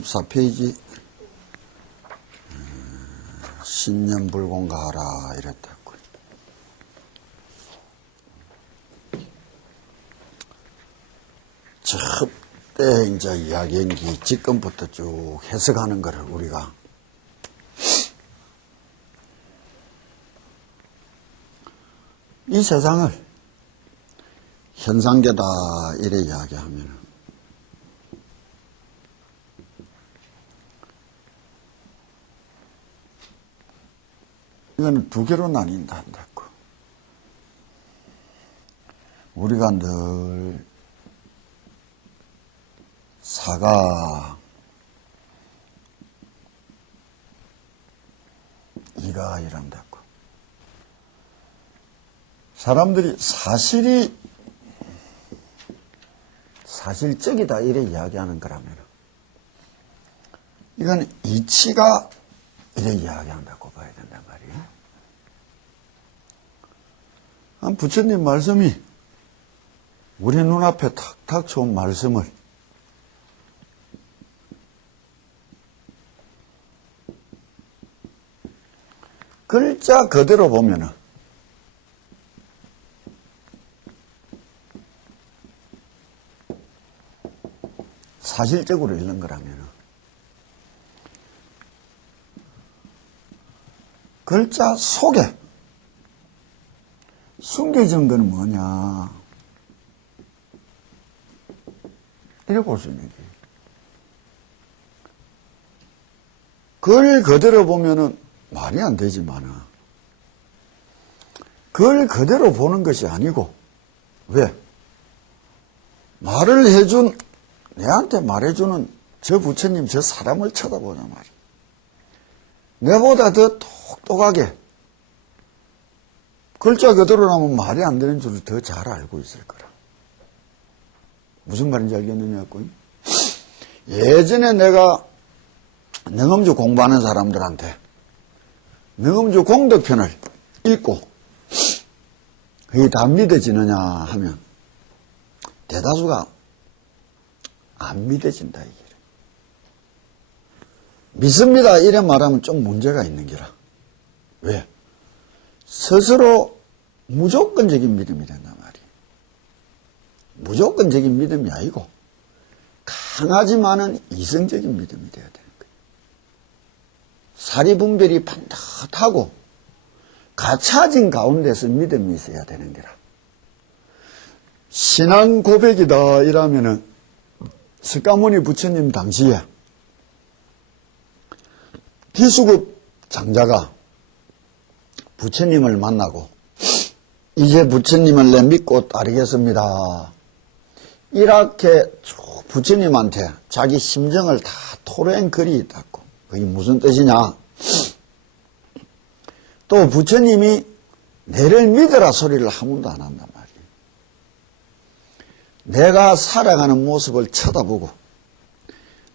44페이지 신념불공가하라 이랬다고. 첫때 이제 이야기인기 지금부터 쭉 해석하는 거를 우리가 이 세상을 현상계다 이래 이야기하면 이거는 두 개로 나뉜다 한다고. 우리가 늘 사가 이가 이란다고. 사람들이 사실적이다 이래 이야기하는 거라면 이건 이치가 이래 이야기한다고 봐야 된단 말이에요. 부처님 말씀이 우리 눈앞에 탁탁 좋은 말씀을 글자 그대로 보면은 사실적으로 읽는 거라면은 글자 속에 숨겨진 건 뭐냐 이렇게 볼 수 있는 게 글 그대로 보면은 말이 안 되지만은 글 그대로 보는 것이 아니고 왜? 말을 해준 내한테 말해주는 저 부처님 저 사람을 쳐다보냐 말이야. 내보다 더 똑똑하게 글자 그대로라면 말이 안 되는 줄을 더 잘 알고 있을 거라. 무슨 말인지 알겠느냐고. 예전에 내가 능엄주 공부하는 사람들한테 능엄주 공덕편을 읽고 그게 다 믿어지느냐 하면 대다수가 안 믿어진다 이게. 믿습니다 이래 말하면 좀 문제가 있는 게라. 왜? 스스로 무조건적인 믿음이 된단 말이에요. 무조건적인 믿음이 아니고 강하지만은 이성적인 믿음이 돼야 되는 거예요. 사리분별이 반듯하고 갖춰진 가운데서 믿음이 있어야 되는 거라. 신앙 고백이다 이라면은 석가모니 부처님 당시에 기수급 장자가 부처님을 만나고 이제 부처님을 내 믿고 따르겠습니다. 이렇게 쭉 부처님한테 자기 심정을 다 토로한 글이 있다고. 그게 무슨 뜻이냐? 또 부처님이 내를 믿으라 소리를 한 번도 안 한단 말이에요. 내가 살아가는 모습을 쳐다보고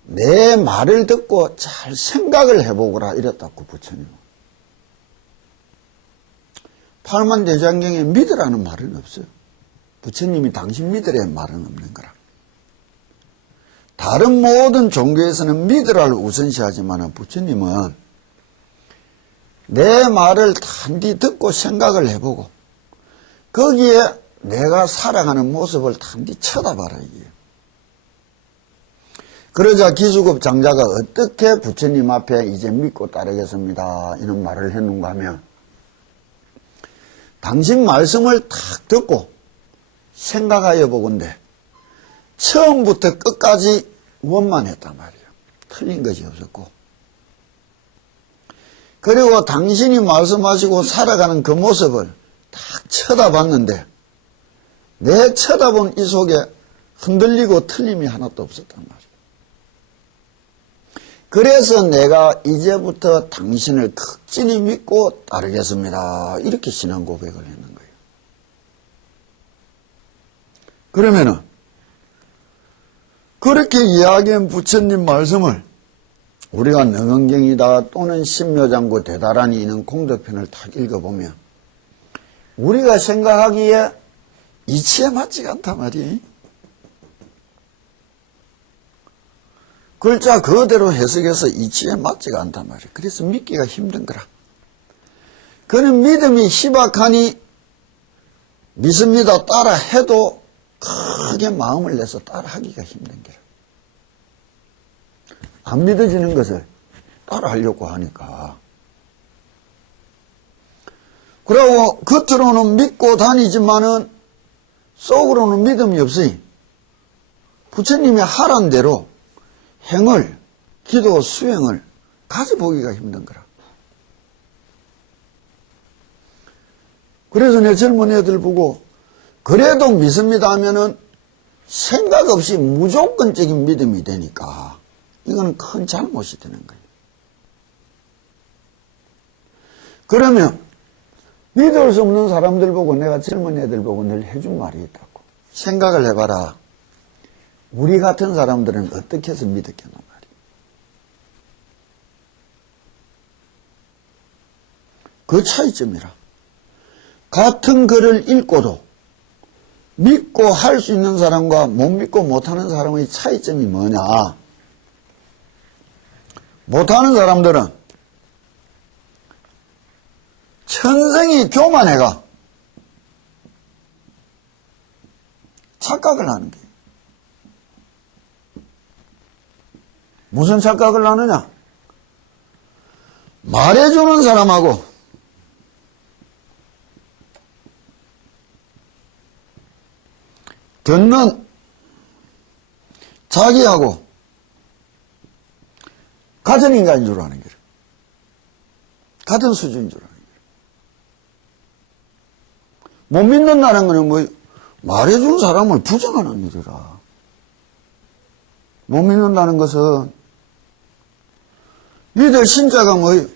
내 말을 듣고 잘 생각을 해보거라 이랬다고 부처님은. 팔만대장경에 믿으라는 말은 없어요. 부처님이 당신 믿으라는 말은 없는 거라. 다른 모든 종교에서는 믿으라를 우선시하지만 부처님은 내 말을 단디 듣고 생각을 해보고 거기에 내가 살아가는 모습을 단디 쳐다봐라 이게. 그러자 기수급 장자가 어떻게 부처님 앞에 이제 믿고 따르겠습니다 이런 말을 했는가 하면 당신 말씀을 탁 듣고 생각하여 보건대 처음부터 끝까지 원만했단 말이에요. 틀린 것이 없었고 그리고 당신이 말씀하시고 살아가는 그 모습을 딱 쳐다봤는데 내 쳐다본 이 속에 흔들리고 틀림이 하나도 없었단 말이에요. 그래서 내가 이제부터 당신을 극진히 믿고 따르겠습니다. 이렇게 신앙 고백을 했는 거예요. 그러면은 그렇게 이야기한 부처님 말씀을 우리가 능언경이다 또는 신묘장구 대다란이 있는 공덕편을 딱 읽어보면 우리가 생각하기에 이치에 맞지가 않단 말이에요. 글자 그대로 해석해서 이치에 맞지가 않단 말이에요. 그래서 믿기가 힘든 거라. 그는 믿음이 희박하니 믿습니다 따라 해도 크게 마음을 내서 따라 하기가 힘든 거라. 안 믿어지는 것을 따라 하려고 하니까. 그리고 겉으로는 믿고 다니지만은 속으로는 믿음이 없으니 부처님이 하란 대로 행을, 기도, 수행을 가져보기가 힘든 거라. 그래서 내 젊은 애들 보고 그래도 믿습니다 하면은 생각 없이 무조건적인 믿음이 되니까 이거는 큰 잘못이 되는 거예요. 그러면 믿을 수 없는 사람들 보고 내가 젊은 애들 보고 늘 해준 말이 있다고. 생각을 해봐라. 우리 같은 사람들은 어떻게 해서 믿었겠나 말이야. 그 차이점이라. 같은 글을 읽고도 믿고 할 수 있는 사람과 못 믿고 못하는 사람의 차이점이 뭐냐. 못하는 사람들은 천성이 교만해가 착각을 하는 거예요. 무슨 착각을 하느냐? 말해주는 사람하고 듣는 자기하고 같은 인간인 줄 아는 거예요. 같은 수준인 줄 아는 거예요. 못 믿는다는 거는 뭐 말해준 사람을 부정하는 일이라. 못 믿는다는 것은 믿을 신자가 뭐예요?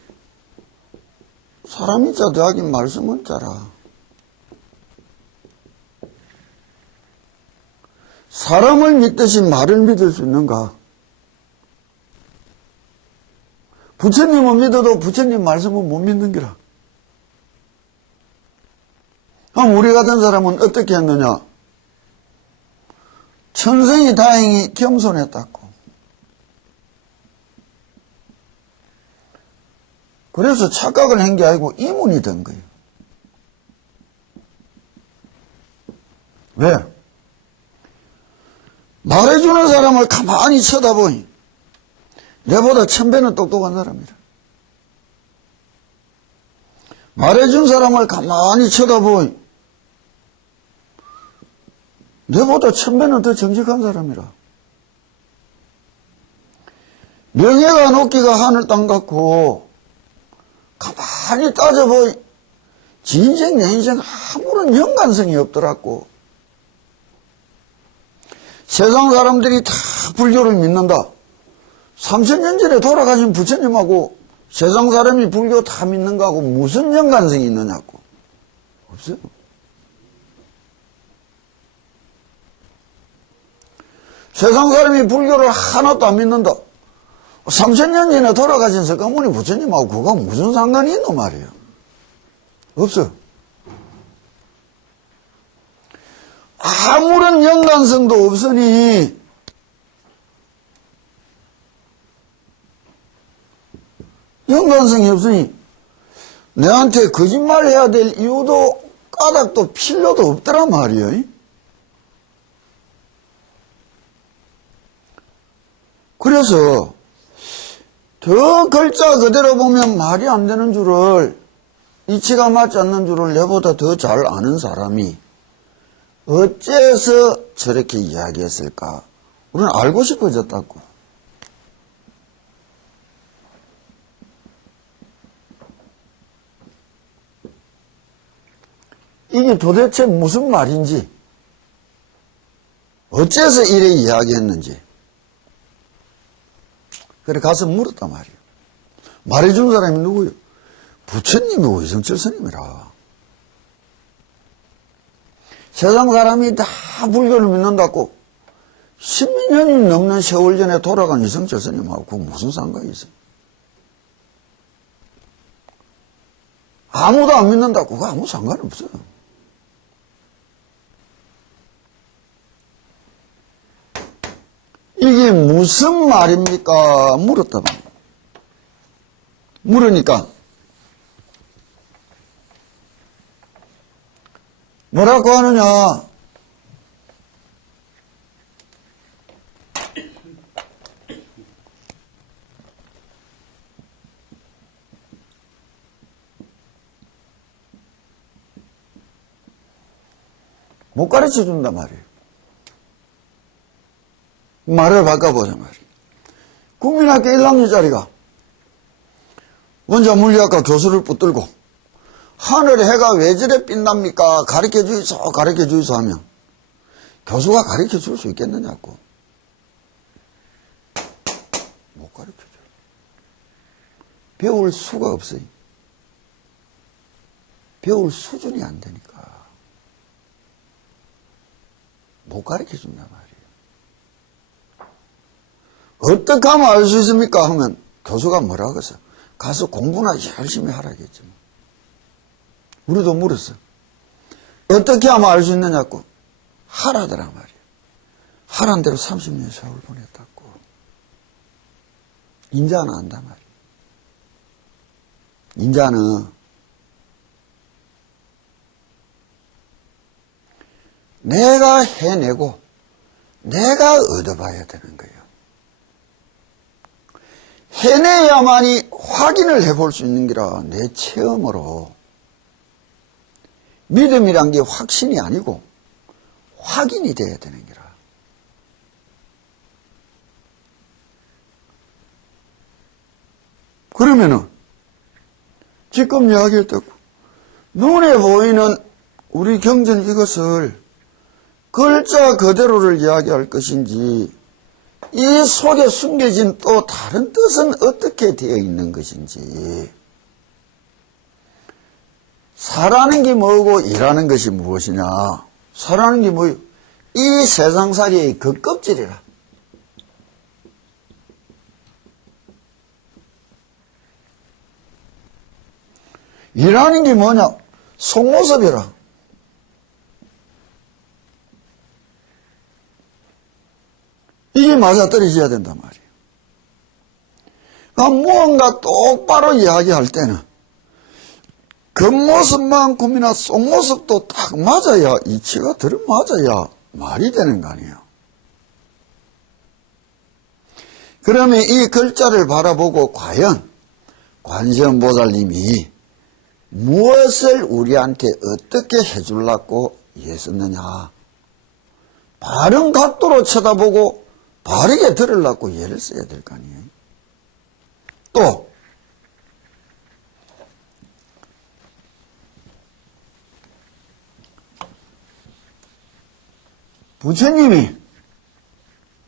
사람이 자 대하긴 말씀은 자라. 사람을 믿듯이 말을 믿을 수 있는가? 부처님은 믿어도 부처님 말씀은 못 믿는 거라. 그럼 우리 같은 사람은 어떻게 했느냐? 천성이 다행히 겸손했다고. 그래서 착각을 한 게 아니고 이문이 된 거예요. 왜? 말해주는 사람을 가만히 쳐다보니 내보다 1000배는 똑똑한 사람이라. 말해준 사람을 가만히 쳐다보니 내보다 1000배는 더 정직한 사람이라. 명예가 높기가 하늘 땅 같고 가만히 따져보니 지 인생 내 인생 아무런 연관성이 없더라고. 세상 사람들이 다 불교를 믿는다. 3000년 전에 돌아가신 부처님하고 세상 사람이 불교 다 믿는 거하고 무슨 연관성이 있느냐고. 없어요. 세상 사람이 불교를 하나도 안 믿는다. 3000년 전에 돌아가신 석가모니 부처님하고 그거 무슨 상관이 있노 말이에요. 없어요. 아무런 연관성도 없으니 연관성이 없으니 내한테 거짓말 해야 될 이유도 까닭도 필요도 없더란 말이에요. 그래서 더 글자 그대로 보면 말이 안 되는 줄을, 이치가 맞지 않는 줄을 내보다 더 잘 아는 사람이 어째서 저렇게 이야기했을까? 우리는 알고 싶어졌다고. 이게 도대체 무슨 말인지, 어째서 이래 이야기했는지. 그래 가서 물었단 말이에요. 말해준 사람이 누구예요? 부처님이 오이성철 스님이라. 세상 사람이 다 불교를 믿는다고 10년이 넘는 세월 전에 돌아간 이성철 스님하고 그 무슨 상관이 있어요? 아무도 안 믿는다고 그거 아무 상관없어요. 이게 무슨 무슨 말입니까? 물었다 말이에요. 물으니까 뭐라고 하느냐? 못 가르쳐 준단 말이에요. 말을 바꿔보자 말이에요. 국민학교 1학년짜리가 원자 물리학과 교수를 붙들고 하늘의 해가 왜 저래 빛납니까? 가르쳐 주이소, 가르쳐 주이소 하면 교수가 가르쳐 줄 수 있겠느냐고. 못 가르쳐 줘요. 배울 수가 없어요. 배울 수준이 안 되니까. 못 가르쳐 준단 말이에요. 어떻게 하면 알 수 있습니까? 하면 교수가 뭐라고 하겠어? 가서 공부나 열심히 하라겠지. 우리도 물었어. 어떻게 하면 알 수 있느냐고. 하라더란 말이에요. 하란 대로 30년 세월 보냈다고. 인자는 안단 말이에요. 인자는 내가 해내고 내가 얻어봐야 되는 거예요. 해내야만이 확인을 해볼 수 있는 게라. 내 체험으로. 믿음이란 게 확신이 아니고 확인이 돼야 되는 게라. 그러면은 지금 이야기했다고 눈에 보이는 우리 경전 이것을 글자 그대로를 이야기할 것인지 이 속에 숨겨진 또 다른 뜻은 어떻게 되어 있는 것인지, 살아는 게 뭐고 일하는 것이 무엇이냐. 살아는 게 뭐예요? 이 세상살이의 그 껍질이라. 일하는 게 뭐냐? 속모습이라. 이게 맞아떨어져야 된단 말이에요. 그러니까 무언가 똑바로 이야기할 때는 겉모습만큼이나 속모습도 딱 맞아야, 이치가 들어맞아야 말이 되는 거 아니에요. 그러면 이 글자를 바라보고 과연 관세음보살님이 무엇을 우리한테 어떻게 해주려고 예썼느냐. 바른 각도로 쳐다보고 바르게 들으려고 예를 써야 될 거 아니에요. 또 부처님이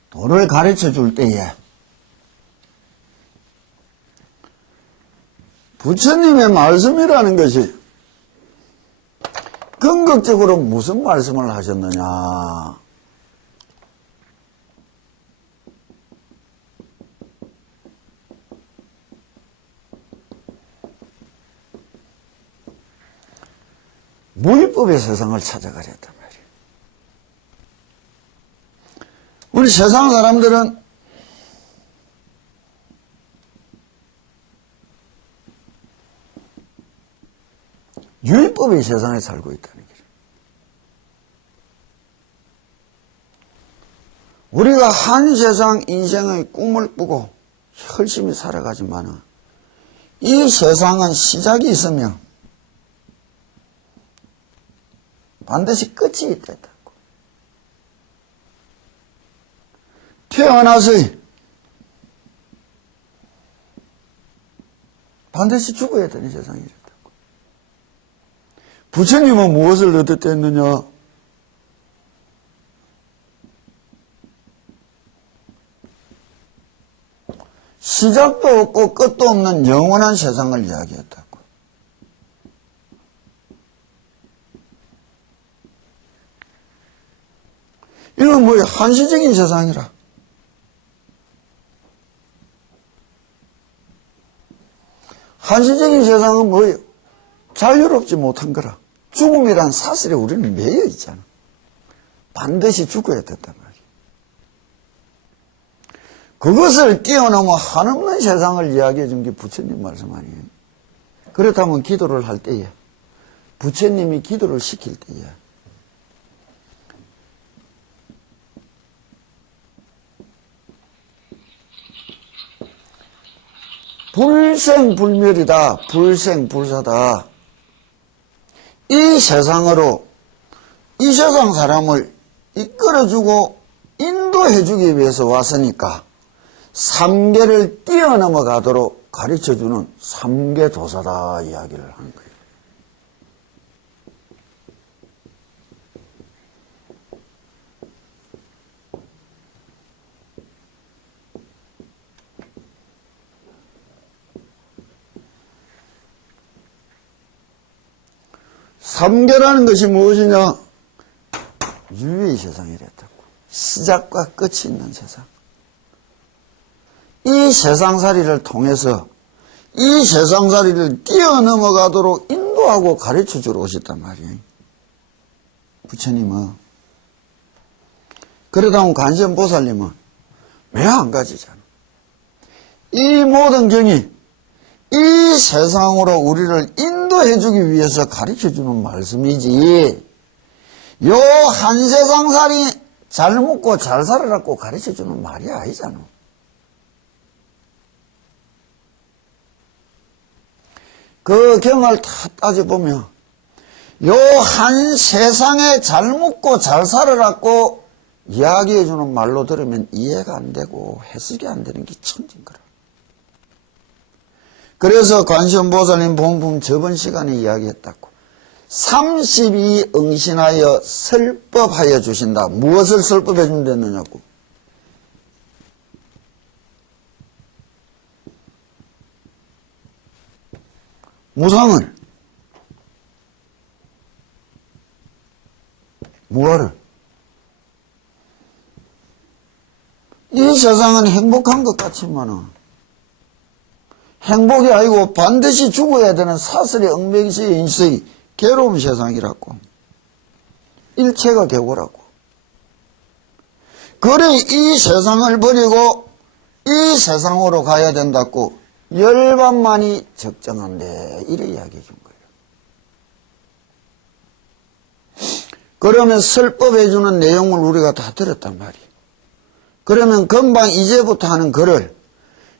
도를 가르쳐 줄 때에 부처님의 말씀이라는 것이 궁극적으로 무슨 말씀을 하셨느냐. 무위법의 세상을 찾아가려 했단 말이에요. 우리 세상 사람들은 유의법의 세상에 살고 있다는 거죠. 우리가 한 세상 인생의 꿈을 꾸고 열심히 살아가지만 이 세상은 시작이 있으면 반드시 끝이 있다고. 태어나서 반드시 죽어야 되는 세상이랬다고. 부처님은 무엇을 얻었댔느냐? 시작도 없고 끝도 없는 영원한 세상을 이야기했다고. 이건 뭐예요? 한시적인 세상이라. 한시적인 세상은 뭐예요? 자유롭지 못한 거라. 죽음이란 사슬에 우리는 매여 있잖아. 반드시 죽어야 된단 말이에요. 그것을 뛰어넘어 한없는 세상을 이야기해 준 게 부처님 말씀 아니에요. 그렇다면 기도를 할 때에, 부처님이 기도를 시킬 때에, 불생불멸이다, 불생불사다. 이 세상으로, 이 세상 사람을 이끌어주고 인도해주기 위해서 왔으니까 삼계를 뛰어넘어 가도록 가르쳐주는 삼계도사다 이야기를 하는 거예요. 삼계라는 것이 무엇이냐? 유의 세상이랬다고. 시작과 끝이 있는 세상. 이 세상살이를 통해서 이 세상살이를 뛰어넘어가도록 인도하고 가르쳐주러 오셨단 말이에요. 부처님은. 그러다 관세음보살님은 왜 안 가지잖아. 이 모든 경이 이 세상으로 우리를 인도해주기 위해서 가르쳐주는 말씀이지, 요 한 세상살이 잘 먹고 잘 살아라고 가르쳐주는 말이 아니잖아. 그 경을 다 따져보면 요 한 세상에 잘 먹고 잘 살아라고 이야기해주는 말로 들으면 이해가 안 되고 해석이 안 되는 게 천진 거라. 그래서 관세음보살님 본품 저번 시간에 이야기했다고. 32 응신하여 설법하여 주신다. 무엇을 설법해 준다느냐고. 무상을, 무아를. 이 세상은 행복한 것 같지만은 행복이 아니고 반드시 죽어야 되는 사슬의 얽매기의 인생이 괴로운 세상이라고. 일체가 괴고라고. 그래 이 세상을 버리고 이 세상으로 가야 된다고 열반만이 적정한데 이래 이야기해 준 거예요. 그러면 설법해 주는 내용을 우리가 다 들었단 말이에요. 그러면 금방 이제부터 하는 글을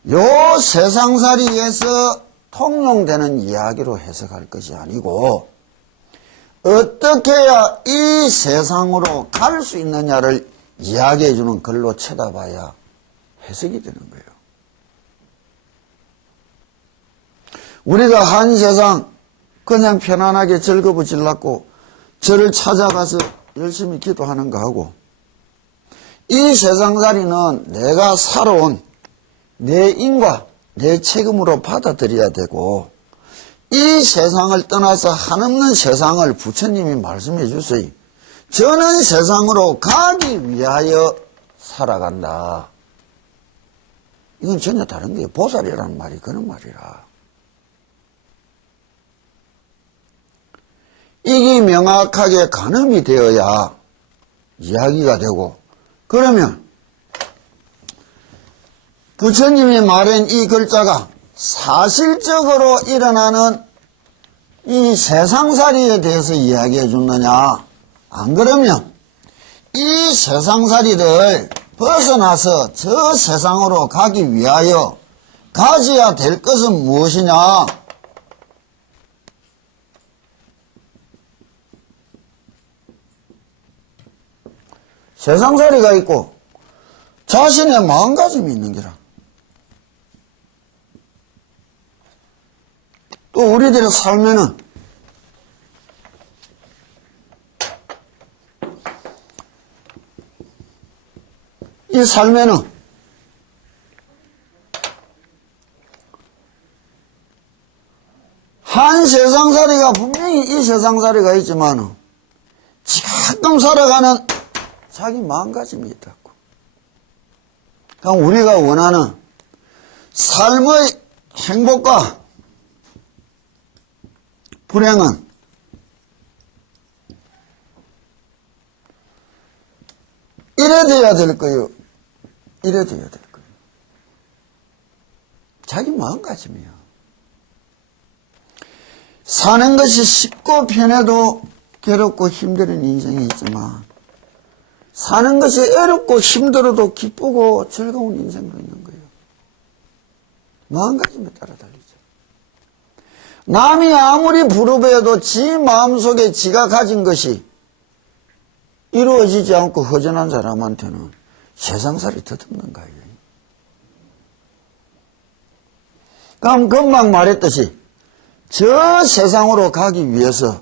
요 세상살이에서 통용되는 이야기로 해석할 것이 아니고 어떻게 해야 이 세상으로 갈 수 있느냐를 이야기해 주는 글로 쳐다봐야 해석이 되는 거예요. 우리가 한 세상 그냥 편안하게 즐거워지려고 저를 찾아가서 열심히 기도하는 거하고, 이 세상살이는 내가 살아온 내 인과 내 책임으로 받아들여야 되고, 이 세상을 떠나서 한없는 세상을 부처님이 말씀해 주세요. 저는 세상으로 가기 위하여 살아간다. 이건 전혀 다른 거예요. 보살이라는 말이 그런 말이라. 이게 명확하게 가늠이 되어야 이야기가 되고, 그러면 부처님이 말한 이 글자가 사실적으로 일어나는 이 세상살이에 대해서 이야기해 줬느냐? 안 그러면 이 세상살이를 벗어나서 저 세상으로 가기 위하여 가져야 될 것은 무엇이냐? 세상살이가 있고 자신의 마음가짐이 있는 게라. 또 우리들의 삶에는 이 삶에는 한 세상살이가 분명히 이 세상살이가 있지만 가끔 살아가는 자기 마음가짐이 있다고. 그럼 우리가 원하는 삶의 행복과 불행은 이래 돼야 될 거예요. 이래 돼야 될 거예요. 자기 마음가짐이야. 사는 것이 쉽고 편해도 괴롭고 힘든 인생이 있지만 사는 것이 어렵고 힘들어도 기쁘고 즐거운 인생도 있는 거예요. 마음가짐에 따라 달리죠. 남이 아무리 부르짖어도 지 마음속에 지가 가진 것이 이루어지지 않고 허전한 사람한테는 세상살이 더듬는 거예요. 그럼 금방 말했듯이 저 세상으로 가기 위해서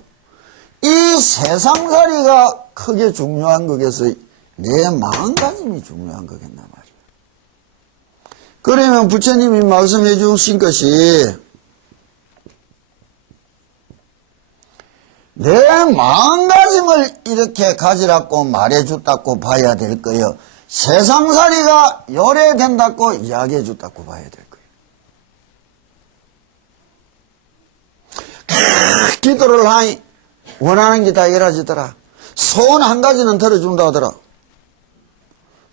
이 세상살이가 크게 중요한 거겠어. 내 마음가짐이 중요한 거겠나 말이야. 그러면 부처님이 말씀해 주신 것이 내 마음가짐을 이렇게 가지라고 말해줬다고 봐야 될 거예요. 세상살이가 요래된다고 이야기해 줬다고 봐야 될 거예요. 기도를 하니 원하는 게 다 이루어지더라. 소원 한 가지는 들어준다 하더라.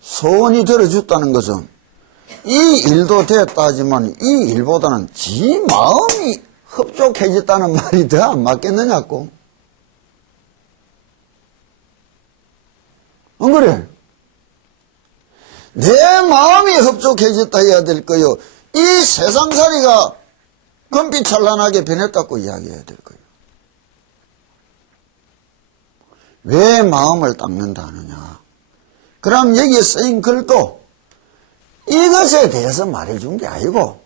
소원이 들어줬다는 것은 이 일도 됐다 하지만 이 일보다는 지 마음이 흡족해졌다는 말이 더 안 맞겠느냐고. 안 그래? 내 마음이 흡족해졌다 해야 될 거요. 이 세상살이가 금빛찬란하게 변했다고 이야기해야 될 거예요. 왜 마음을 닦는다 하느냐? 그럼 여기에 쓰인 글도 이것에 대해서 말해준 게 아니고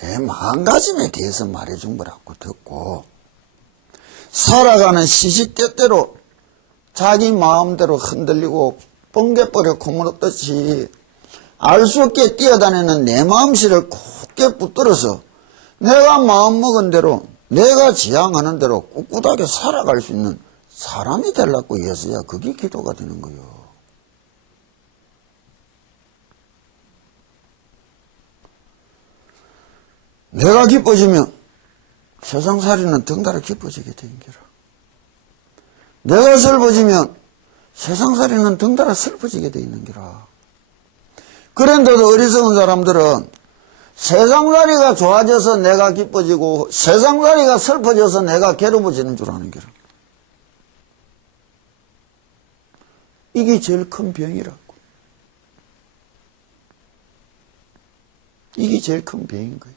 내 마음가짐에 대해서 말해준 거라고 듣고 살아가는 시시때때로 자기 마음대로 흔들리고 뻥개벌에 고물었듯이 알 수 없게 뛰어다니는 내 마음씨를 굳게 붙들어서 내가 마음먹은 대로 내가 지향하는 대로 꿋꿋하게 살아갈 수 있는 사람이 되려고 위해서야 그게 기도가 되는 거예요. 내가 기뻐지면 세상살이는 덩달아 기뻐지게 되는 거라. 내가 슬퍼지면 세상살이는 덩달아 슬퍼지게 돼 있는 거라. 그런데도 어리석은 사람들은 세상살이가 좋아져서 내가 기뻐지고 세상살이가 슬퍼져서 내가 괴로워지는 줄 아는 거라. 이게 제일 큰 병이라고. 이게 제일 큰 병인 거예요.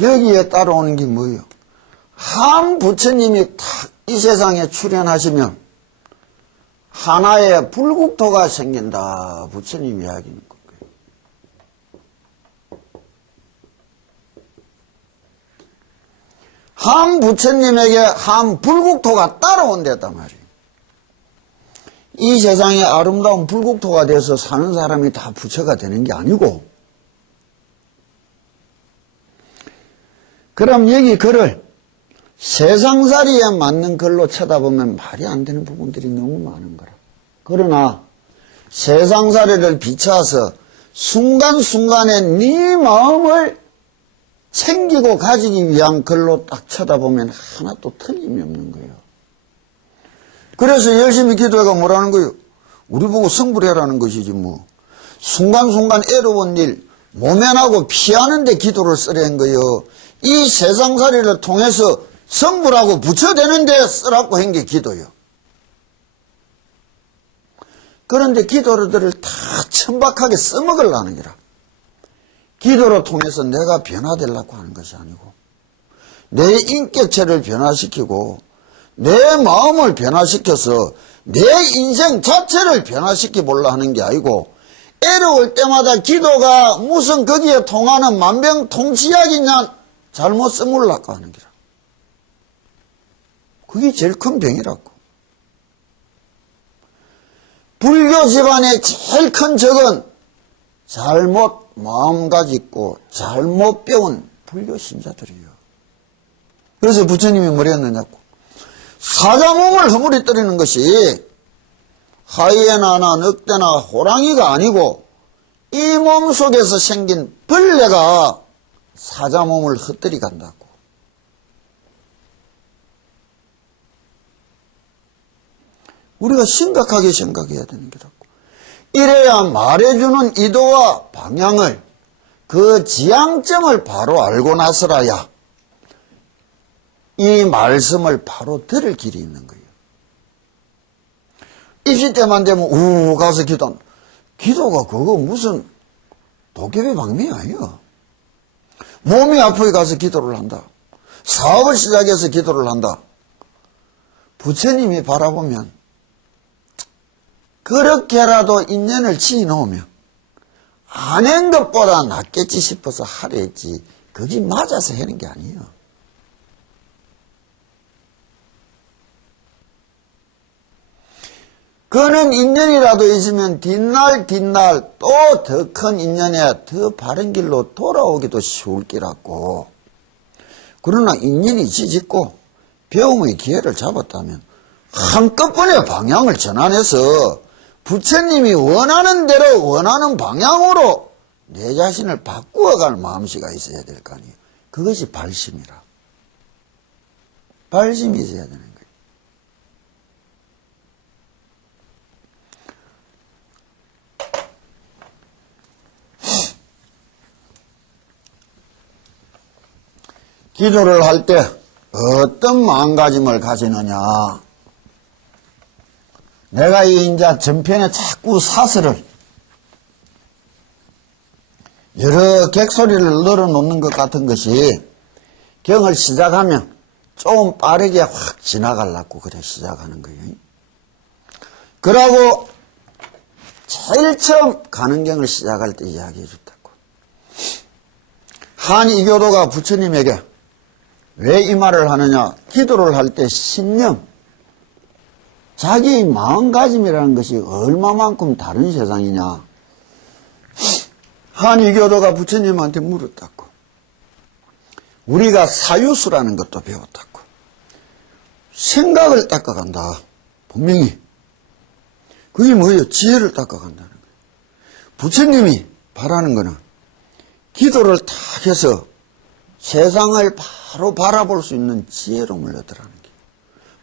여기에 따라오는 게 뭐예요? 한 부처님이 탁 이 세상에 출현하시면 하나의 불국토가 생긴다. 부처님 이야기는 거예요. 한 부처님에게 한 불국토가 따라온댔단 말이에요. 이 세상에 아름다운 불국토가 돼서 사는 사람이 다 부처가 되는 게 아니고, 그럼 여기 글을 세상살이에 맞는 글로 쳐다보면 말이 안 되는 부분들이 너무 많은 거라. 그러나 세상살이를 비춰서 순간순간에 네 마음을 챙기고 가지기 위한 글로 딱 쳐다보면 하나도 틀림이 없는 거예요. 그래서 열심히 기도해가 뭐라는 거예요? 우리 보고 성불 해라는 것이지 뭐. 순간순간 애로운 일 모면하고 피하는 데 기도를 쓰라는 거예요. 이 세상살이를 통해서 성불하고 부처되는 데 쓰라고 한 게 기도예요. 그런데 기도들을 다 천박하게 써먹으려는 거라. 기도를 통해서 내가 변화되려고 하는 것이 아니고 내 인격체를 변화시키고 내 마음을 변화시켜서 내 인생 자체를 변화시켜 보려 하는 게 아니고 애로울 때마다 기도가 무슨 거기에 통하는 만병통치약이냐 잘못 써먹으려고 하는 거라. 그게 제일 큰 병이라고. 불교 집안의 제일 큰 적은 잘못 마음가짐고 잘못 배운 불교 신자들이에요. 그래서 부처님이 뭐라 했느냐고. 사자몸을 허물어뜨리는 것이 하이에나나 늑대나 호랑이가 아니고 이 몸 속에서 생긴 벌레가 사자몸을 흩뜨리 간다고. 우리가 심각하게 생각해야 되는 거라고. 이래야 말해주는 의도와 방향을, 그 지향점을 바로 알고 나서라야 이 말씀을 바로 들을 길이 있는 거예요. 입시 때만 되면 가서 기도. 기도가 그거 무슨 도깨비 방명이 아니에요. 몸이 아프게 가서 기도를 한다. 사업을 시작해서 기도를 한다. 부처님이 바라보면 그렇게라도 인연을 치이 놓으면 안 한 것보다 낫겠지 싶어서 하려 했지, 그게 맞아서 하는 게 아니에요. 그는 인연이라도 있으면 뒷날 또 더 큰 인연에 더 바른 길로 돌아오기도 쉬울 끼라고. 그러나 인연이 지짓고 배움의 기회를 잡았다면 한꺼번에 방향을 전환해서 부처님이 원하는 대로 원하는 방향으로 내 자신을 바꾸어갈 마음씨가 있어야 될 거 아니에요. 그것이 발심이라. 발심이 있어야 되는 거예요. 기도를 할 때 어떤 마음가짐을 가지느냐. 내가 이제 전편에 자꾸 사설을 여러 객소리를 늘어놓는 것 같은 것이 경을 시작하면 좀 빠르게 확 지나가려고 그래 시작하는 거예요. 그러고 제일 처음 가는 경을 시작할 때 이야기해 줬다고. 한 이교도가 부처님에게 왜 이 말을 하느냐. 기도를 할 때 신념, 자기 마음가짐이라는 것이 얼마만큼 다른 세상이냐. 한 이교도가 부처님한테 물었다고. 우리가 사유수라는 것도 배웠다고. 생각을 닦아간다. 분명히. 그게 뭐예요? 지혜를 닦아간다는 거예요. 부처님이 바라는 거는 기도를 탁 해서 세상을 바로 바라볼 수 있는 지혜로움을 얻으라는 게.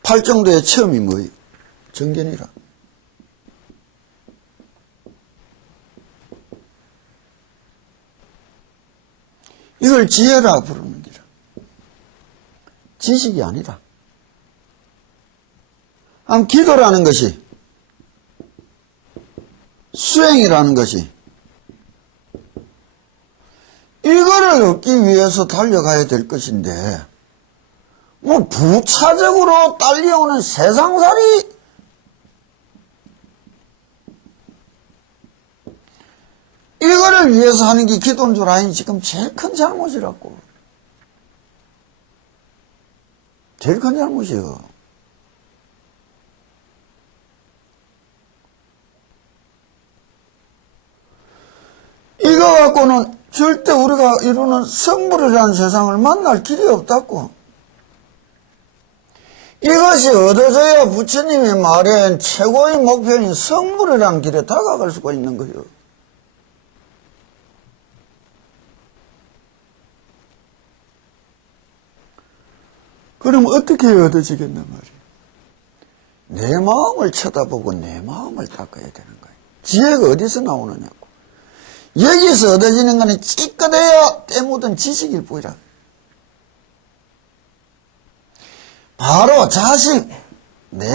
팔정도의 처음이 뭐예요? 정견이라. 이걸 지혜라 부르는 기라. 지식이 아니라. 기도라는 것이, 수행이라는 것이 이거를 얻기 위해서 달려가야 될 것인데, 뭐 부차적으로 딸려오는 세상살이, 이거를 위해서 하는 게 기도인 줄 아니. 지금 제일 큰 잘못이라고. 제일 큰 잘못이에요. 이거 갖고는 절대 우리가 이루는 성불이라는 세상을 만날 길이 없다고. 이것이 얻어져야 부처님이 말한 최고의 목표인 성불이라는 길에 다가갈 수가 있는 거예요. 그럼 어떻게 얻어지겠단 말이에요? 내 마음을 쳐다보고 내 마음을 닦아야 되는 거예요. 지혜가 어디서 나오느냐고. 여기서 얻어지는 것은 찌꺼대야 때 묻은 지식일 뿐이라. 바로 자신, 내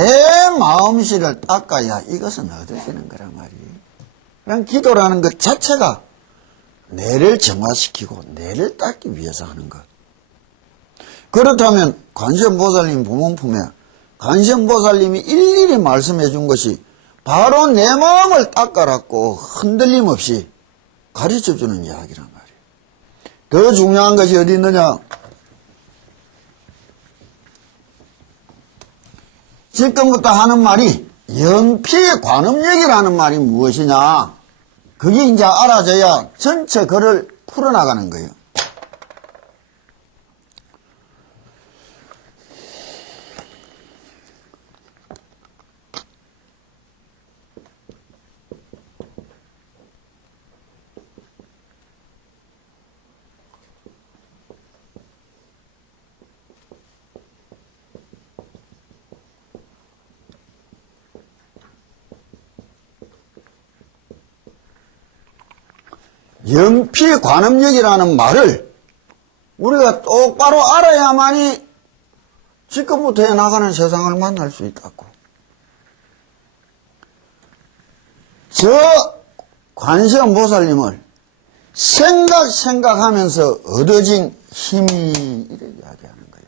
마음씨를 닦아야 이것은 얻어지는 거란 말이에요. 그냥 기도라는 것 자체가 뇌를 정화시키고 뇌를 닦기 위해서 하는 것. 그렇다면 관세음보살님 부문품에 관세음보살님이 일일이 말씀해 준 것이 바로 내 마음을 닦아라고 흔들림 없이 가르쳐 주는 이야기란 말이에요. 더 중요한 것이 어디 있느냐. 지금부터 하는 말이 영피의 관음력이라는 말이 무엇이냐. 그게 이제 알아져야 전체 글을 풀어나가는 거예요. 연피관음력이라는 말을 우리가 똑바로 알아야만이 지금부터 해나가는 세상을 만날 수 있다고. 저 관세음보살님을 생각하면서 얻어진 힘이 이렇게 이야기하는 거예요.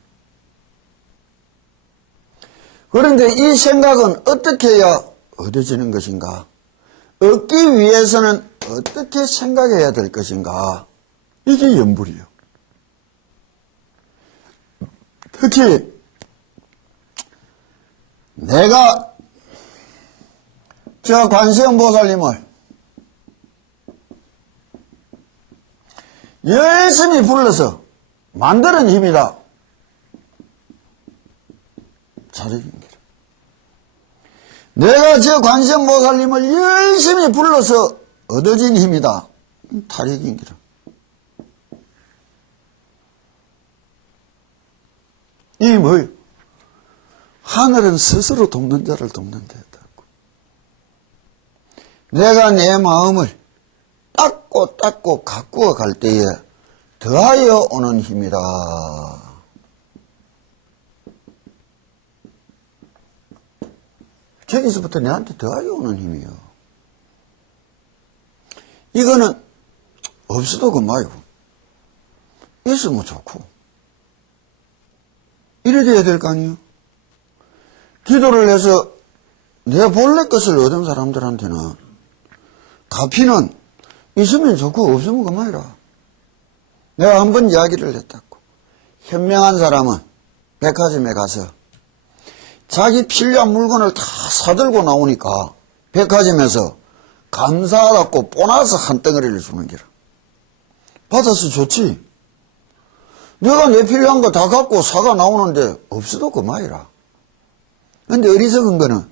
그런데 이 생각은 어떻게 해야 얻어지는 것인가? 얻기 위해서는 어떻게 생각해야 될 것인가? 이게 연불이에요. 특히 내가 저 관세음보살님을 열심히 불러서 만드는 힘이다. 잘해준 길. 내가 저 관세음보살님을 열심히 불러서 얻어진 힘이다. 탈익인 길. 이 뭐예요? 하늘은 스스로 돕는 자를 돕는 데다. 내가 내 마음을 닦고 가꾸어 갈 때에 더하여 오는 힘이다. 저기서부터 내한테 더하여 오는 힘이요. 이거는 없어도 그만이고 있으면 좋고 이래 돼야 될 거 아니에요. 기도를 해서 내 본래 것을 얻은 사람들한테는 가피는 있으면 좋고 없으면 그만이라. 내가 한번 이야기를 했다고. 현명한 사람은 백화점에 가서 자기 필요한 물건을 다 사들고 나오니까 백화점에서 감사하다고 보너스 한 덩어리를 주는 게라. 받아서 좋지. 내가 내 필요한 거 다 갖고 사가 나오는데 없어도 그만이라. 근데 어리석은 거는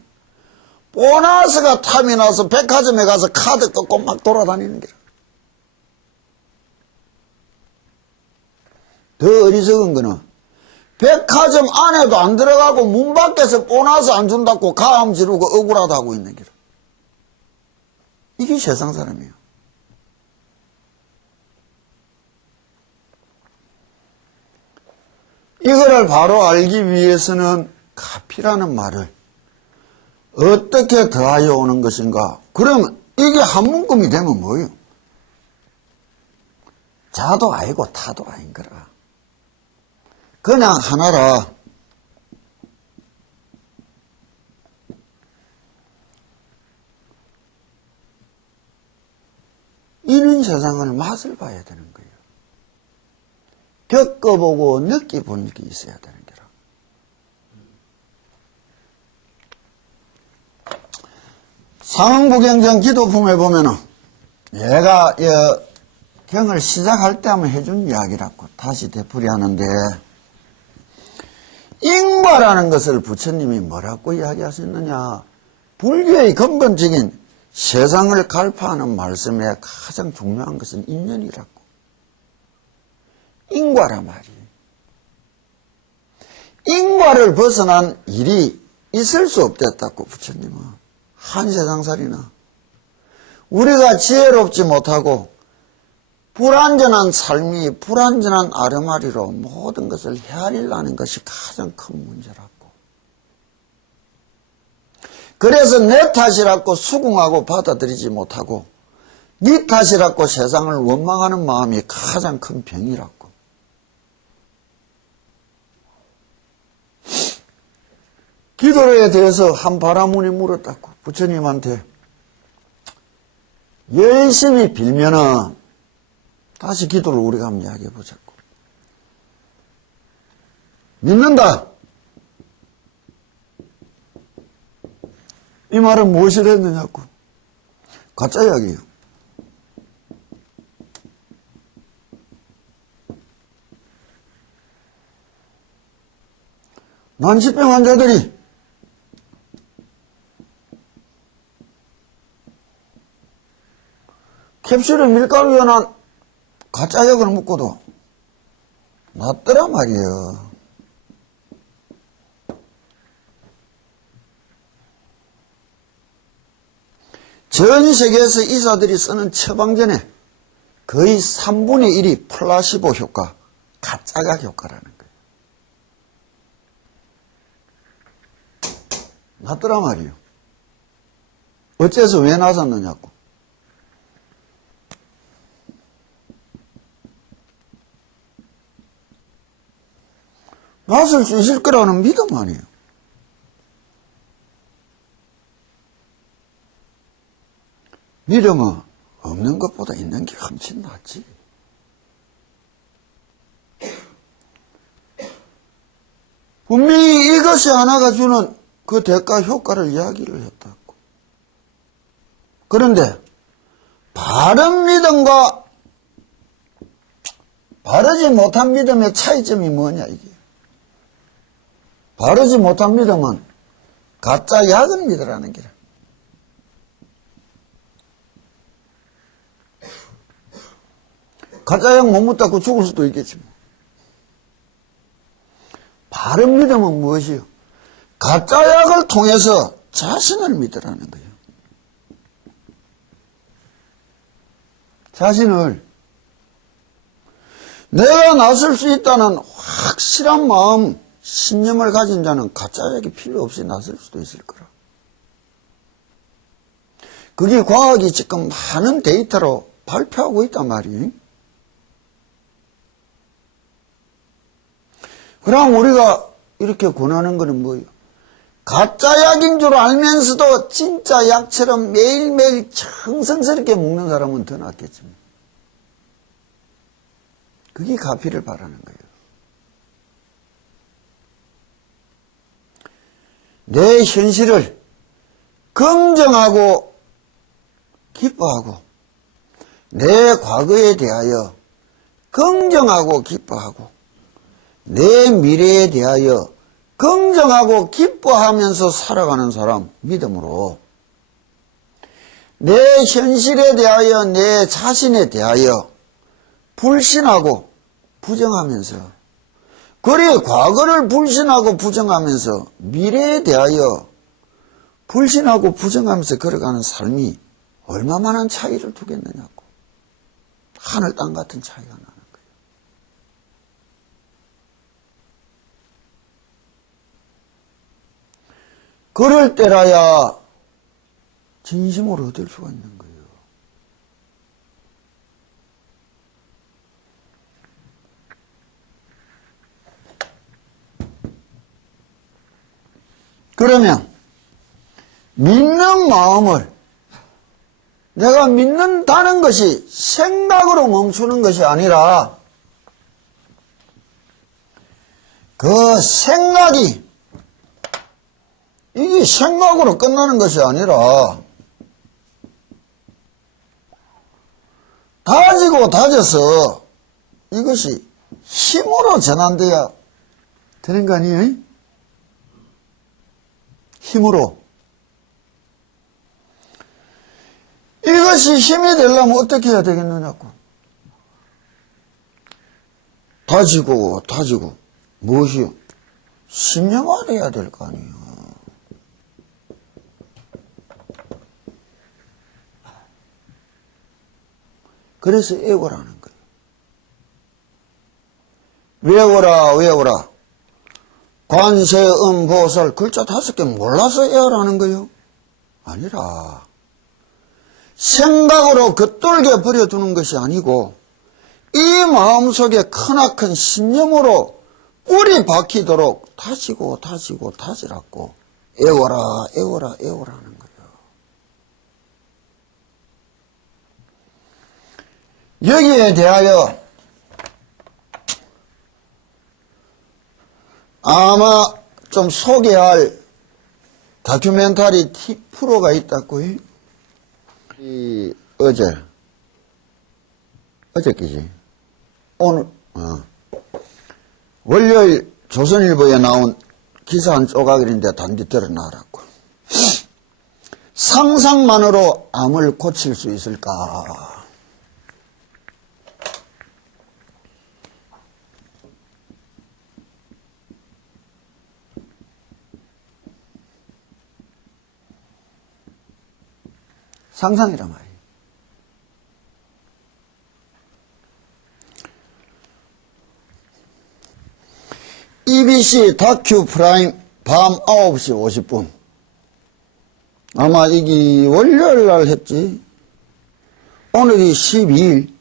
보너스가 탐이 나서 백화점에 가서 카드 꺾고 막 돌아다니는 게라. 더 어리석은 거는 백화점 안에도 안 들어가고 문 밖에서 보너스 안 준다고 가함 지르고 억울하다고 있는 게라. 이게 세상 사람이에요. 이거를 바로 알기 위해서는 가피라는 말을 어떻게 더하여 오는 것인가? 그러면 이게 한 문금이 되면 뭐예요? 자도 아니고 타도 아닌 거라. 그냥 하나라. 이런 세상을 맛을 봐야 되는 거예요. 겪어보고 느껴본 게 있어야 되는 거라. 상응부경전 기도품에 보면은 얘가 경을 시작할 때 한번 해준 이야기라고 다시 되풀이하는데 인과라는 것을 부처님이 뭐라고 이야기하셨느냐. 불교의 근본적인 세상을 갈파하는 말씀에 가장 중요한 것은 인연이라고. 인과란 말이에요. 인과를 벗어난 일이 있을 수 없댔다고 부처님은. 한세상살이나 우리가 지혜롭지 못하고 불완전한 삶이 불완전한 아르마리로 모든 것을 헤아리려는 것이 가장 큰 문제라고. 그래서 내 탓이라고 수긍하고 받아들이지 못하고 네 탓이라고 세상을 원망하는 마음이 가장 큰 병이라고. 기도에 대해서 한 바라문이 물었다고. 부처님한테 열심히 빌면은 다시 기도를 우리가 한번 이야기해 보자고. 믿는다. 이 말은 무엇을 했느냐고. 가짜 이야기예요. 난치병 환자들이 캡슐에 밀가루 연한 가짜 약을 먹고도 낫더란 말이에요. 전 세계에서 의사들이 쓰는 처방전에 거의 3분의 1이 플라시보 효과, 가짜약 효과라는 거예요. 맞더라 말이에요. 어째서 왜 나섰느냐고. 나설 수 있을 거라는 믿음 아니에요. 믿음은 없는 것보다 있는 게 훨씬 낫지. 분명히 이것이 하나가 주는 그 대가 효과를 이야기를 했다고. 그런데 바른 믿음과 바르지 못한 믿음의 차이점이 뭐냐 이게. 바르지 못한 믿음은 가짜 약을 믿으라는 게라. 가짜 약 못 먹다고 죽을 수도 있겠지. 바른 믿음은 무엇이요? 가짜 약을 통해서 자신을 믿으라는 거예요. 자신을 내가 나설 수 있다는 확실한 마음, 신념을 가진 자는 가짜 약이 필요 없이 나설 수도 있을 거라. 그게 과학이 지금 많은 데이터로 발표하고 있단 말이에요. 그럼 우리가 이렇게 권하는 것은 뭐예요? 가짜 약인 줄 알면서도 진짜 약처럼 매일매일 정성스럽게 먹는 사람은 더 낫겠지만. 그게 가피를 바라는 거예요. 내 현실을 긍정하고 기뻐하고 내 과거에 대하여 긍정하고 기뻐하고 내 미래에 대하여 긍정하고 기뻐하면서 살아가는 사람, 믿음으로 내 현실에 대하여 내 자신에 대하여 불신하고 부정하면서, 그래 과거를 불신하고 부정하면서 미래에 대하여 불신하고 부정하면서 걸어가는 삶이 얼마만한 차이를 두겠느냐고. 하늘 땅 같은 차이가 나는 거예요. 그럴 때라야 진심으로 얻을 수가 있는 거예요. 그러면 믿는 마음을, 내가 믿는다는 것이 생각으로 멈추는 것이 아니라 그 생각이, 이게 생각으로 끝나는 것이 아니라 다지고 다져서 이것이 힘으로 전환돼야 되는 거 아니에요? 힘으로. 이것이 힘이 되려면 어떻게 해야 되겠느냐고. 다지고 다지고. 무엇이요? 신령화돼야 될 거 아니에요. 그래서 애고라는 거예요. 외워라 외워라. 관세음보살 글자 5개 몰라서 애어라는 거예요? 아니라 생각으로 겉돌게 버려두는 것이 아니고 이 마음속에 크나큰 신념으로 뿌리 박히도록 다지고 다지고 다지라고 애워라 애워라 애워라는 거예요. 여기에 대하여 아마 좀 소개할 다큐멘터리 프로가 있다고요. 어저께지. 오늘, 월요일 조선일보에 나온 기사 한 조각인데 단디 들어놔라고. 상상만으로 암을 고칠 수 있을까? 상상이란 말이에요. EBC 다큐 프라임 밤 9시 50분. 아마 이게 월요일 날 했지. 오늘이 12일.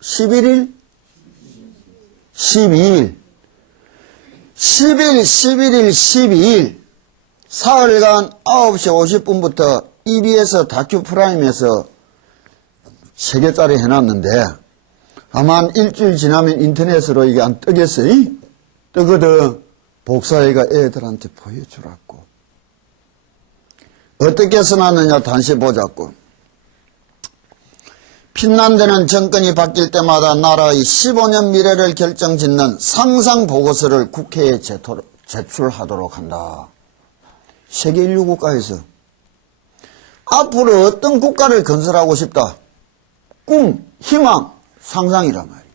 11일? 12일. 10일, 11일, 12일. 사흘간 9시 50분부터 EBS 다큐 프라임에서 3개짜리 해놨는데, 아마 한 일주일 지나면 인터넷으로 이게 안 뜨겠어요? 뜨거든. 복사해가 애들한테 보여주라고. 어떻게 써놨느냐 단시 보자고. 핀란드는 정권이 바뀔 때마다 나라의 15년 미래를 결정짓는 상상보고서를 국회에 제출하도록 한다. 세계인류국가에서 앞으로 어떤 국가를 건설하고 싶다. 꿈, 희망, 상상이란 말이에요.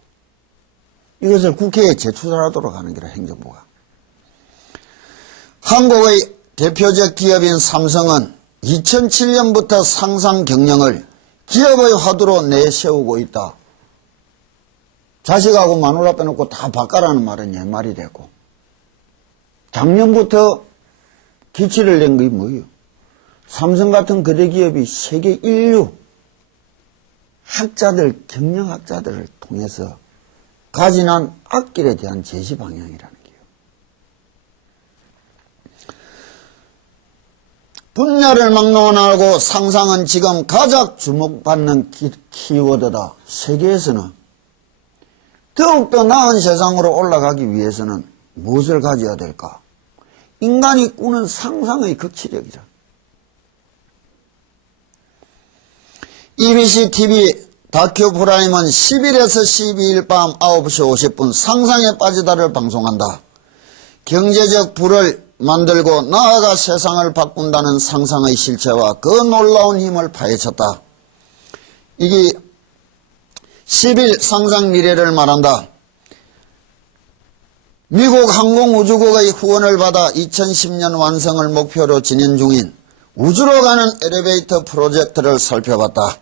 이것을 국회에 제출하도록 하는 게라 행정부가. 한국의 대표적 기업인 삼성은 2007년부터 상상 경영을 기업의 화두로 내세우고 있다. 자식하고 마누라 빼놓고 다 바꿔라는 말은 옛말이 됐고, 작년부터 기치를 낸 게 뭐예요? 삼성 같은 거대 기업이 세계 인류 학자들, 경영학자들을 통해서 가진한 앞길에 대한 제시 방향이라는 게요. 분야를 막론하고 상상은 지금 가장 주목받는 키워드다. 세계에서는 더욱더 나은 세상으로 올라가기 위해서는 무엇을 가져야 될까? 인간이 꾸는 상상의 극치력이라. EBC TV 다큐 프라임은 10일에서 12일 밤 9시 50분 상상에 빠지다를 방송한다. 경제적 부를 만들고 나아가 세상을 바꾼다는 상상의 실체와 그 놀라운 힘을 파헤쳤다. 이게 10일 상상 미래를 말한다. 미국 항공우주국의 후원을 받아 2010년 완성을 목표로 진행 중인 우주로 가는 엘리베이터 프로젝트를 살펴봤다.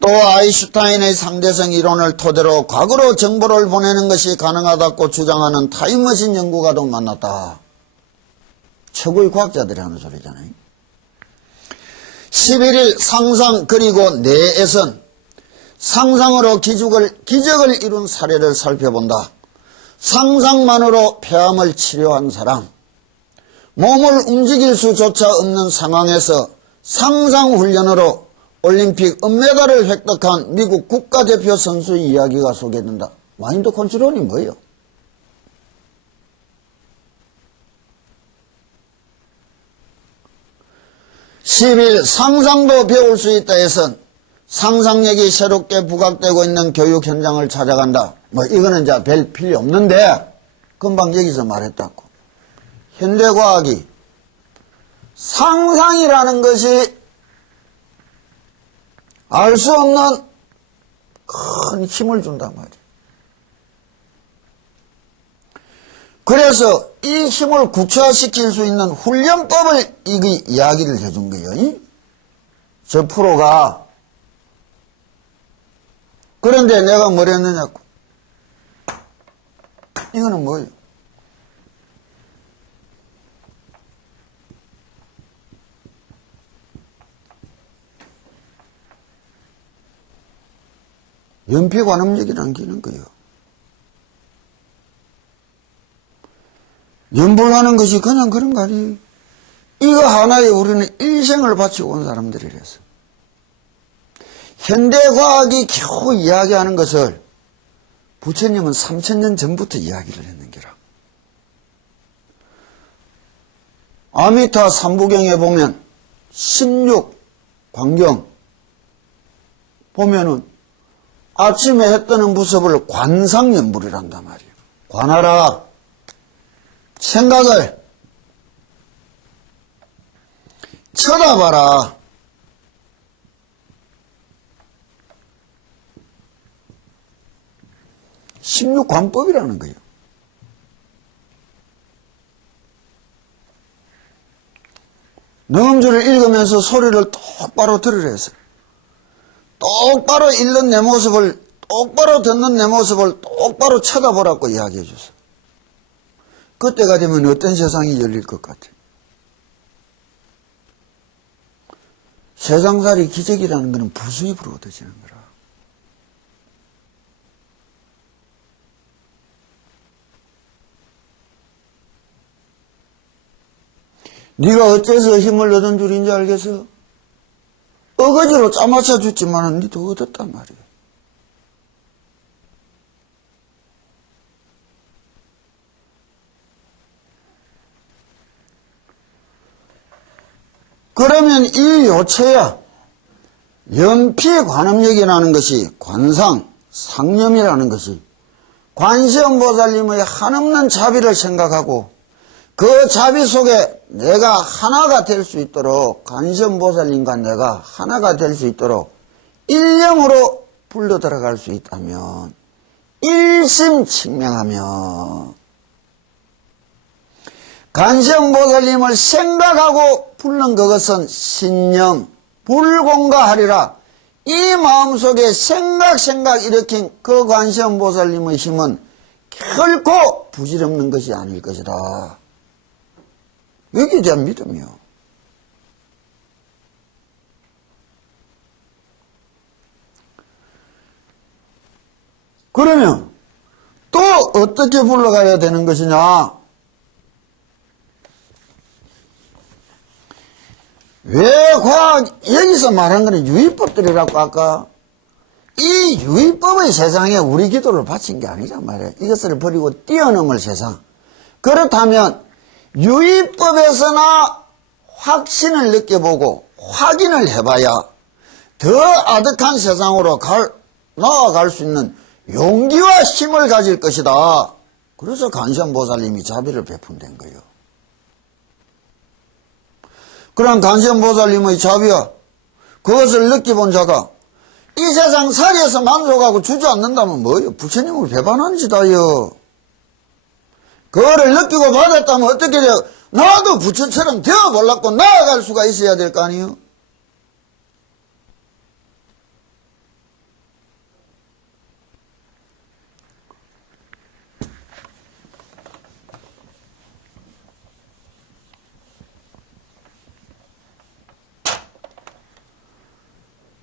또 아인슈타인의 상대성 이론을 토대로 과거로 정보를 보내는 것이 가능하다고 주장하는 타임머신 연구가도 만났다. 최고의 과학자들이 하는 소리잖아요. 11일 상상 그리고 뇌에선 상상으로 기적을 이룬 사례를 살펴본다. 상상만으로 폐암을 치료한 사람, 몸을 움직일 수조차 없는 상황에서 상상훈련으로 올림픽 은메달을 획득한 미국 국가대표 선수의 이야기가 소개된다. 마인드 컨트롤이 뭐예요? (10일) 상상도 배울 수 있다 해선 상상력이 새롭게 부각되고 있는 교육 현장을 찾아간다. 뭐 이거는 이제 별 필요 없는데 금방 여기서 말했다고. 현대과학이 상상이라는 것이 알 수 없는 큰 힘을 준단 말이에요. 그래서 이 힘을 구체화시킬 수 있는 훈련법을 이야기를 해준 거예요. 저 프로가. 그런데 내가 뭘 했느냐고. 이거는 뭐예요? 연피관음력이라는 게 있는 거예요. 연불하는 것이 그냥 그런 거 아니에요. 이거 하나에 우리는 일생을 바치고 온 사람들이라서. 현대과학이 겨우 이야기하는 것을 부처님은 3000년 전부터 이야기를 했는 게라. 아미타 삼부경에 보면 16 광경 보면은 아침에 해 뜨는 모습을 관상연불이란단 말이에요. 관하라. 생각을 쳐다봐라. 십육관법이라는 거예요. 능음주를 읽으면서 소리를 똑바로 들으라 해서 똑바로 읽는 내 모습을, 똑바로 듣는 내 모습을 똑바로 쳐다보라고 이야기해 줬어. 그때가 되면 어떤 세상이 열릴 것 같아요? 세상살이 기적이라는 것은 부수입으로 얻어지는 거라. 네가 어째서 힘을 얻은 줄인지 알겠어? 어거지로 짜맞춰 줬지만은 니도 얻었단 말이야. 그러면 이 요체야, 연피의 관음력이라는 것이 관상, 상념이라는 것이 관세음보살님의 한없는 자비를 생각하고 그 자비 속에 내가 하나가 될 수 있도록, 관세음보살님과 내가 하나가 될 수 있도록 일념으로 불러 들어갈 수 있다면, 일심칙명하며 관세음보살님을 생각하고 부른 그것은 신념, 불공가하리라. 이 마음속에 생각 일으킨 그 관세음보살님의 힘은 결코 부질없는 것이 아닐 것이다. 여기에 대한 믿음이요. 그러면 또 어떻게 불러가야 되는 것이냐? 왜 여기서 말한 거는 유의법들이라고 아까 이 유의법의 세상에 우리 기도를 바친 게 아니란 말이에요. 이것을 버리고 뛰어넘을 세상. 그렇다면 유의법에서나 확신을 느껴보고 확인을 해봐야 더 아득한 세상으로 나아갈 수 있는 용기와 힘을 가질 것이다. 그래서 관세음보살님이 자비를 베푼된 거예요. 그런 관세음보살님의 자비와 그것을 느껴본 자가 이 세상 살이에서 만족하고 주저앉는다면 뭐예요? 부처님을 배반한 짓이다요. 그거를 느끼고 받았다면 어떻게 돼요? 나도 부처처럼 되어보려고 나아갈 수가 있어야 될 거 아니에요?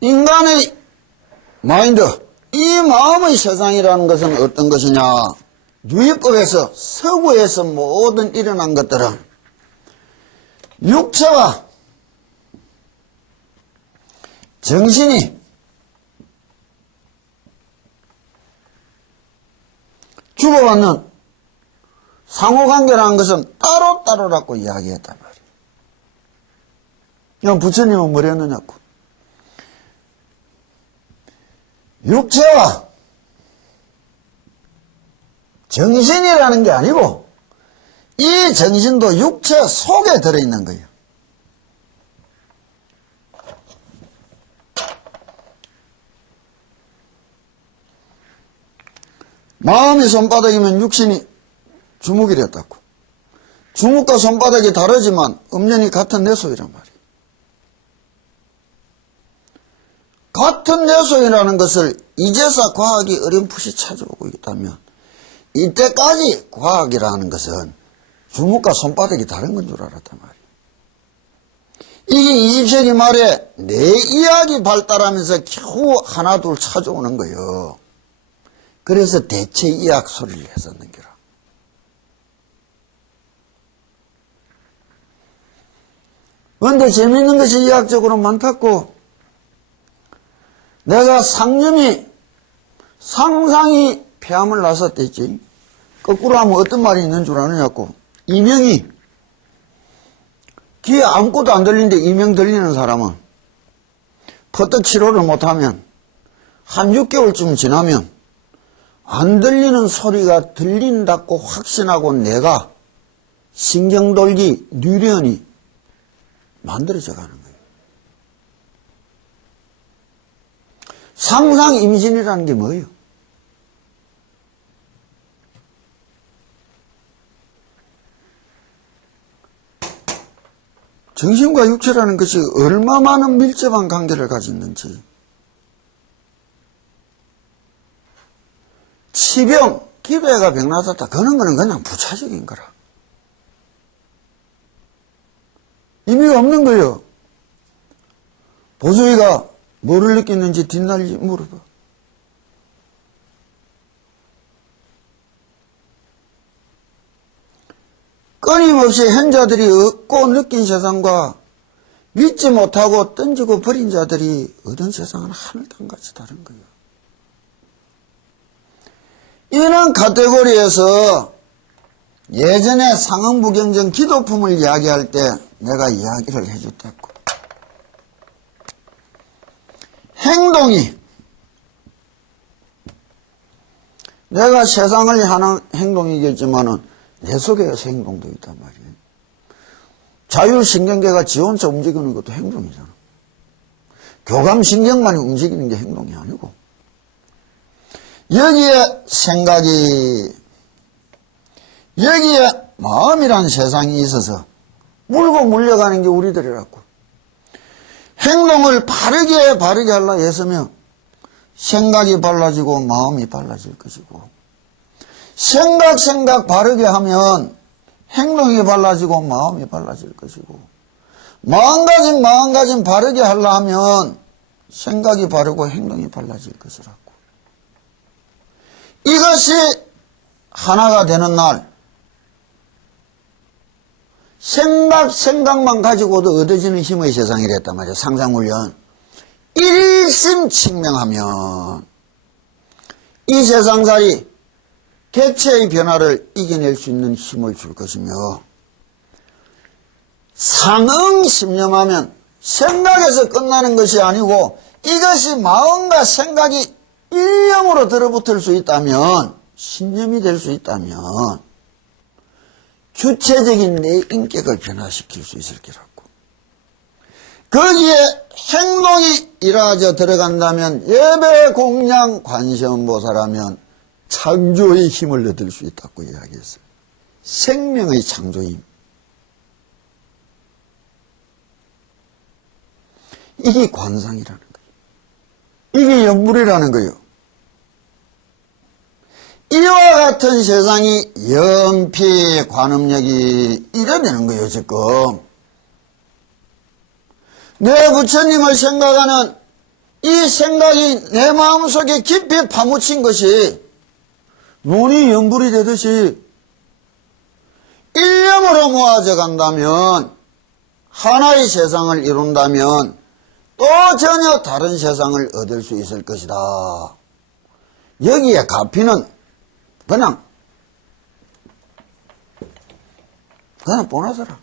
인간의 마인드, 이 마음의 세상이라는 것은 어떤 것이냐? 유의법에서, 서구에서 모든 일어난 것들은 육체와 정신이 주고받는 상호관계라는 것은 따로따로라고 이야기했단 말이에요. 그럼 부처님은 뭐라 했느냐고. 육체와 정신이라는 게 아니고 이 정신도 육체 속에 들어있는 거예요. 마음이 손바닥이면 육신이 주먹이랬다고. 주먹과 손바닥이 다르지만 음연이 같은 내소이란 말이에요. 같은 내소이라는 것을 이제서 과학이 어렴풋이 찾아오고 있다면 이때까지 과학이라는 것은 주먹과 손바닥이 다른 건 줄 알았단 말이에요. 이게 20세기 말에 뇌의학이 발달하면서 겨우 하나 둘 찾아오는 거예요. 그래서 대체의학 소리를 했었는 거라. 그런데 재미있는 것이 의학적으로 많다고. 내가 상상이 폐암을 났었댔지. 거꾸로 하면 어떤 말이 있는 줄 아느냐고. 이명이 귀에 아무것도 안 들리는데 이명 들리는 사람은 퍼뜩 치료를 못하면 한 6개월쯤 지나면 안 들리는 소리가 들린다고 확신하고 내가 신경돌기, 뇌련이 만들어져 가는 거예요. 상상임신이라는 게 뭐예요? 정신과 육체라는 것이 얼마 많은 밀접한 관계를 가졌는지. 치병, 기도해가 병 나았다. 그런 거는 그냥 부차적인 거라. 의미가 없는 거예요. 보수이가 뭐를 느끼는지 뒷날이 물어봐. 끊임없이 hen자들이 얻고 느낀 세상과 믿지 못하고 던지고 버린 자들이 얻은 세상은 하늘 땅같이 다른 거예요. 이런 카테고리에서 예전에 상응부경전 기도품을 이야기할 때 내가 이야기를 해줬다고. 행동이 내가 세상을 향한 행동이겠지만은 내 속에서 행동도 있단 말이에요. 자율신경계가 지 혼자 움직이는 것도 행동이잖아. 교감신경만이 움직이는 게 행동이 아니고, 여기에 생각이, 여기에 마음이란 세상이 있어서 물고 물려가는 게 우리들이라고. 행동을 바르게 하려 했으면 생각이 빨라지고 마음이 빨라질 것이고, 생각 바르게 하면 행동이 빨라지고 마음이 빨라질 것이고, 마음가짐 바르게 하려 하면 생각이 바르고 행동이 빨라질 것이라고. 이것이 하나가 되는 날, 생각만 가지고도 얻어지는 힘의 세상이랬단 말이에요. 상상훈련. 일심칙명하면 이 세상살이 객체의 변화를 이겨낼 수 있는 힘을 줄 것이며, 상응심념하면 생각에서 끝나는 것이 아니고 이것이 마음과 생각이 일념으로 들어붙을 수 있다면, 신념이 될 수 있다면 주체적인 내 인격을 변화시킬 수 있을 거라고. 거기에 행동이 이루어져 들어간다면, 예배, 공양, 관세음보살하면 창조의 힘을 얻을 수 있다고 이야기했어요. 생명의 창조임. 이게 관상이라는 거예요. 이게 영불이라는 거예요. 이와 같은 세상이 연피 관음력이 이래되는 거예요, 지금. 내 부처님을 생각하는 이 생각이 내 마음속에 깊이 파묻힌 것이 논이 연불이 되듯이 일념으로 모아져 간다면, 하나의 세상을 이룬다면 또 전혀 다른 세상을 얻을 수 있을 것이다. 여기에 가피는 그냥 보너스라.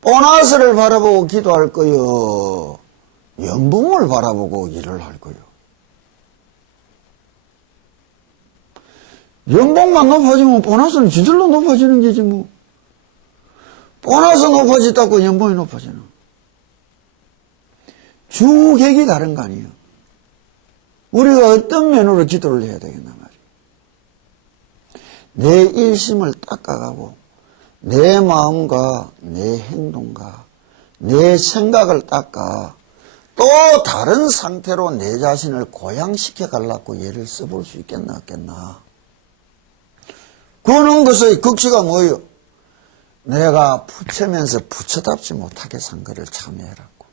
보너스를 바라보고 기도할 거요, 연봉을 바라보고 일을 할 거요. 연봉만 높아지면 보너스는 지들로 높아지는 게지 뭐. 보너스 높아졌다고 연봉이 높아지나. 주객이 다른 거 아니에요. 우리가 어떤 면으로 기도를 해야 되겠나 말이에요. 내 일심을 닦아가고 내 마음과 내 행동과 내 생각을 닦아 또 다른 상태로 내 자신을 고양시켜 가려고 예를 써볼 수 있겠나 없겠나. 그런 것의 극치가 뭐예요? 내가 부처면서 부처답지 못하게 산 거를 참여해라고.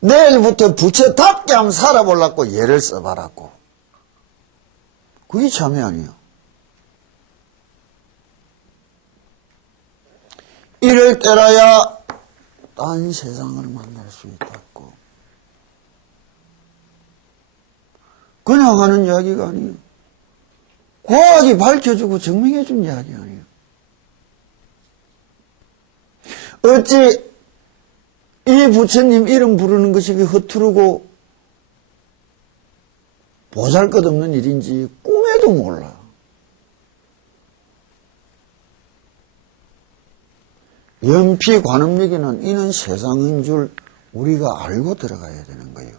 내일부터 부처답게 한번 살아보려고 예를 써봐라고. 그게 참여 아니에요. 이럴 때라야 딴 세상을 만날 수 있다고. 그냥 하는 이야기가 아니에요. 과학이 밝혀주고 증명해준 이야기 아니에요. 어찌 이 부처님 이름 부르는 것이 허투루고 보잘것없는 일인지 꿈에도 몰라. 연피 관음력에는 이는 세상인 줄 우리가 알고 들어가야 되는 거예요.